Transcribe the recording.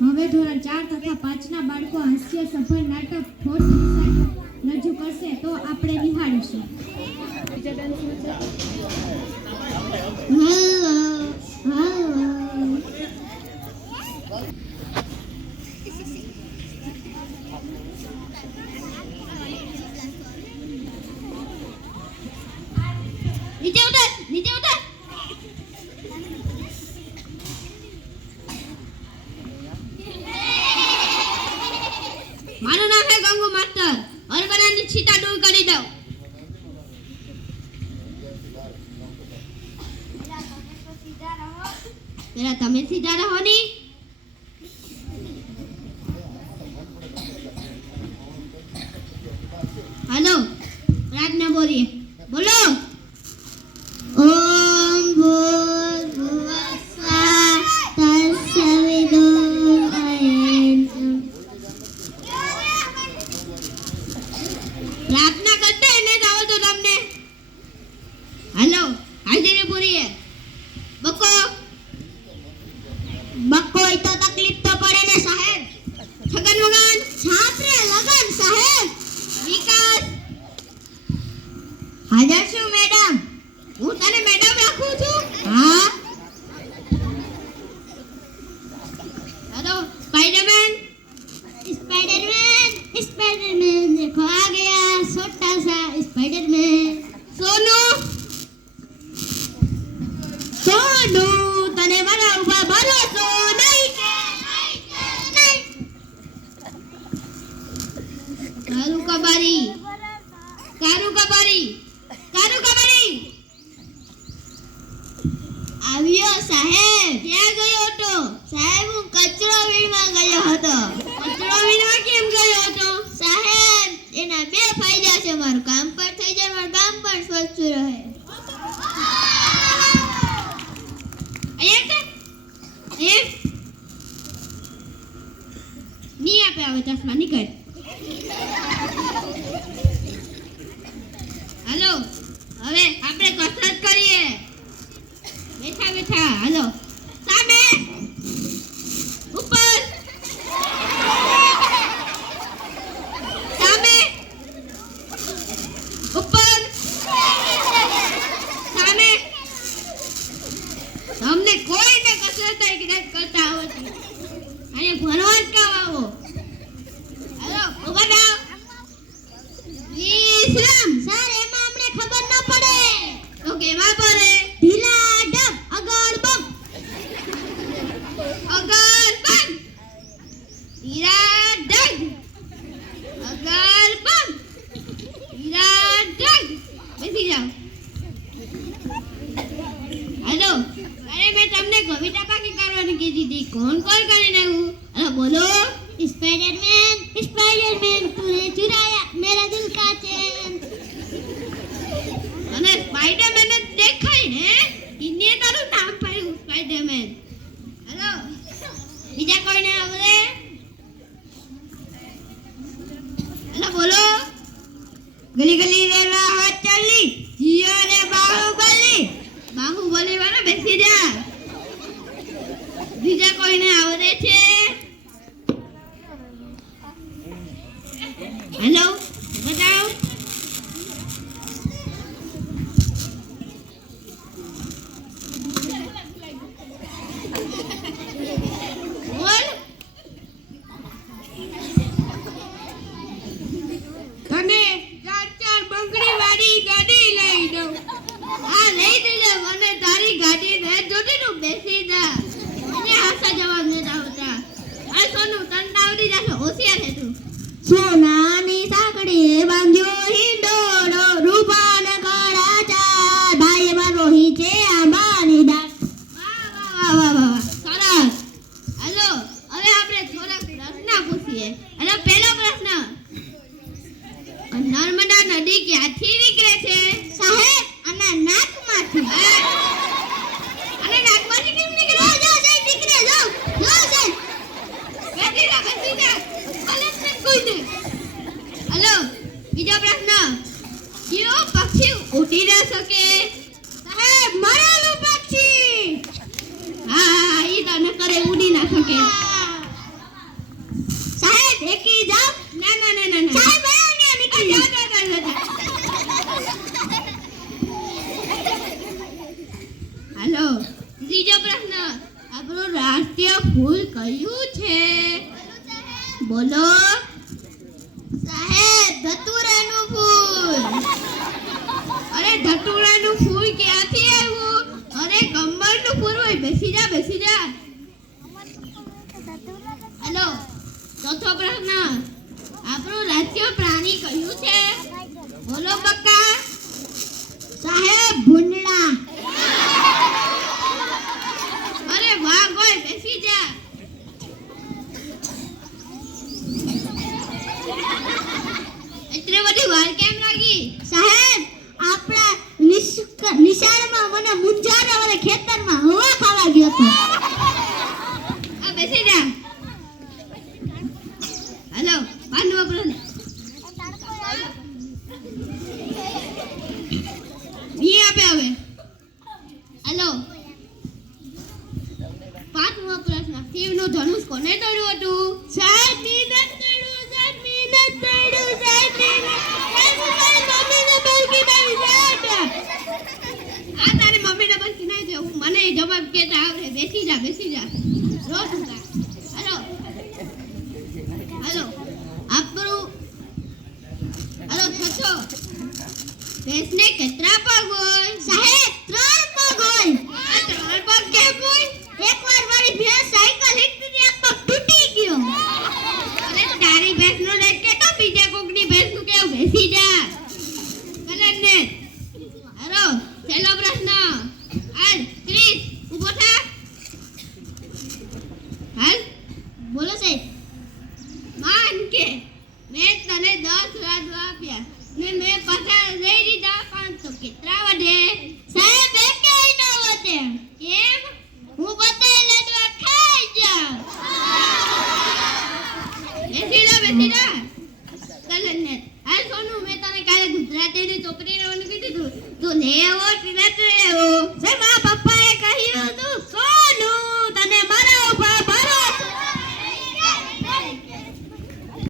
હવે ધોરણ 4 તથા 5 ના બાળકો હાસ્ય સફળ નાટક ફોર્ટ રિસાઇટલ રજૂ કરશે તો આપણે નિહાળીશું. નીચે ઉતર, નીચે ઉતર. મારું નામ છે ગંગુ માસ્ટર. અરબનાની છીટા દૂર કરી દો. પેલા તમે સીધા રહો ની. हेलो प्रार्थना बोलिए. बोलो. ओम भूर्भुवः स्वः तत्सवितुर्वरेण्यं. प्रार्थना करते हैं नहीं जाओ तो तुमने. हेलो हाजिरी पूरी है. बको बको तो तकलीफ तो पड़े ने साहेब. छगन मगन छात्रे लगन साहेब. विकास हाजर છું મેડમ. હું તને મેડમ રાખું છું. હા हेलो स्पाइडरमैन. स्पाइडरमैन स्पाइडरमैन देखो आ गया छोटा सा स्पाइडरमैन. सोनू सोनू तने मारा ऊपर भरोસો નહીં કે નહીં. કાरू કબારી કાरू કબારી કાरू કબારી આવ્યો સાહેબ. ક્યાં ગયો હતો સાહેબ? હું કચરો વીણવા ગયો હતો. કચરો વીણવા કેમ ગયો હતો સાહેબ? એના બે ફાયદા છે. મારું કામ પણ થઈ જાય, મારું ગામ પણ સ્વચ્છ રહે. અહીંયા છે એ ની આપે આવે ચશ્મા નીકળ. हेलो હવે આપણે કસરત કરીએ. બેઠા બેઠા હાલો. સામે ઉપર સામે ઉપર સામે. તમને કોઈને કસરત કરતા આવડતી અહીંયા ભણવા જ કામ આવો. હાલો ઉભા થાઓ. વિશ્રામ. સર એમાં અમને ખબર ન પડે તો કેમાં પડે? ઢીલા ડબ અગર બમ અગર બમ ઢીલા ડગ અગર બમ ઢીલા ડગ. બેસી જાઓ. हेलो अरे मैं तुमने कविता पाकी करवाने की थी. कौन कॉल करने हूँ? अरे बोलो. स्पाइडरमैन तूने चुराया मेरा दिल का चैन. અને સ્પાઈડરમેન ને દેખાય ને ઇને તારું નામ પાડ્યું સ્પાઈડરમેન. હેલો બીજા કોઈને આવડે? હેલો બોલો. ગલી ગલી રેલા હાથ ચાલી જીઓ રે બાહુબલી. બાહુબલી વાળા બેસી જા. બીજા કોઈને આવડે છે? હેલો બતાવો. બોલ. તને 4 બંગડી વાળી ગાડી લઈ દઉં. આ લઈ દેજે. મને તારી ગાડી ને જોતી તું બેસી જા. મને હાસા જવાબ ન આવતા. આ સોનું તને આવડી જશે. હોશિયાર છે તું. સોનાની સાંકળીએ બાંધ્યો હિંડોળો રૂપાન કળા ચાર ભાઈ રોહી છે આંબાની ડાળ. વાહ વાહ વાહ વાહ સરસ. હાલો હવે આપણે થોડાક પ્રશ્ન પૂછીએ. અને પહેલો પ્રશ્ન નર્મદા નદી ક્યાંથી નીકળે છે સાહેબ? આના નાકમાંથી. અને નાકમાંથી કેમ નીકળે? જો સાહેબ નીકળે. જો જો સાહેબ બેસી જા બેસી જા. हेलो બીજો પ્રશ્ન. કયો પક્ષી ઉડી ન શકે સાહેબ? મરેલું પક્ષી. હા ઈ તો ન કરે ઉડી ના શકે. ફૂલ કયું છે? બોલો સાહેબ, ધતુરાનું ફૂલ. અરે ધતુરાનું ફૂલ ક્યાંથી આવ્યું? અરે કમળનું ફૂલ હોય. બેસી જા, બેસી જા. હેલો, ચોથો પ્રશ્ન. આપણું રાષ્ટ્રીય પ્રાણી કયું છે? બોલો બક્કા. સાહેબ, ભૂંડડા. અરે વાહ ગોય, બેસી જા. એટલી બધી વાર કેમ લાગી? સાહેબ, આપણા નિશાળમાં મને મુંજારા વાળા ખેતરમાં હવા ખાવા ગયો હતો. આ બેસી જા. હેલો, પાંચમો પ્રશ્ન. ઈ આપે હવે. હેલો, પાંચમો પ્રશ્ન. શિવનું ધનુષ કોને તોડ્યું હતું? સાહેબ, મીને તોડ્યું. સાહેબ, મીને તોડ્યું. સાહેબ, મીને મમ્મીને બલકી નહીં. સાહેબ, આ તારી મમ્મીને બલકી નહીં છે. મને જવાબ કેતા આવડે. બેસી જા, બેસી જા. રોજ ઉતા. હેલો, હેલો, આપણું હેલો છઠ્ઠો. ભેંસને કેટલા પગ હોય? સાહેબ, 3 પગ હોય. આ 3 પગ કેમ હોય? એકવાર મારી ભેંસ સાયકલ હિંકતી હતી, એક પગ તૂટી ગયો. અરે તારી ભેંસનું ને કે તો બીજા કોકની ભેંસનું કેવું? બેસી જા. કલર ને. હેલો, છેલ્લો પ્રશ્ન. હાલ, ક્રિસ, ઊભો થા. હાલ, બોલો સાહેબ. માન કે મેં તને 10 રાદો આપ્યા ને મેં પાછા લઈ લીધા 5 તો કેટલા વધે? સાહેબ, એકેય ન વધે. કેમ? હું બધાય લાડવા ખાઈ જાઉં. બેસી જા, બેસી જા.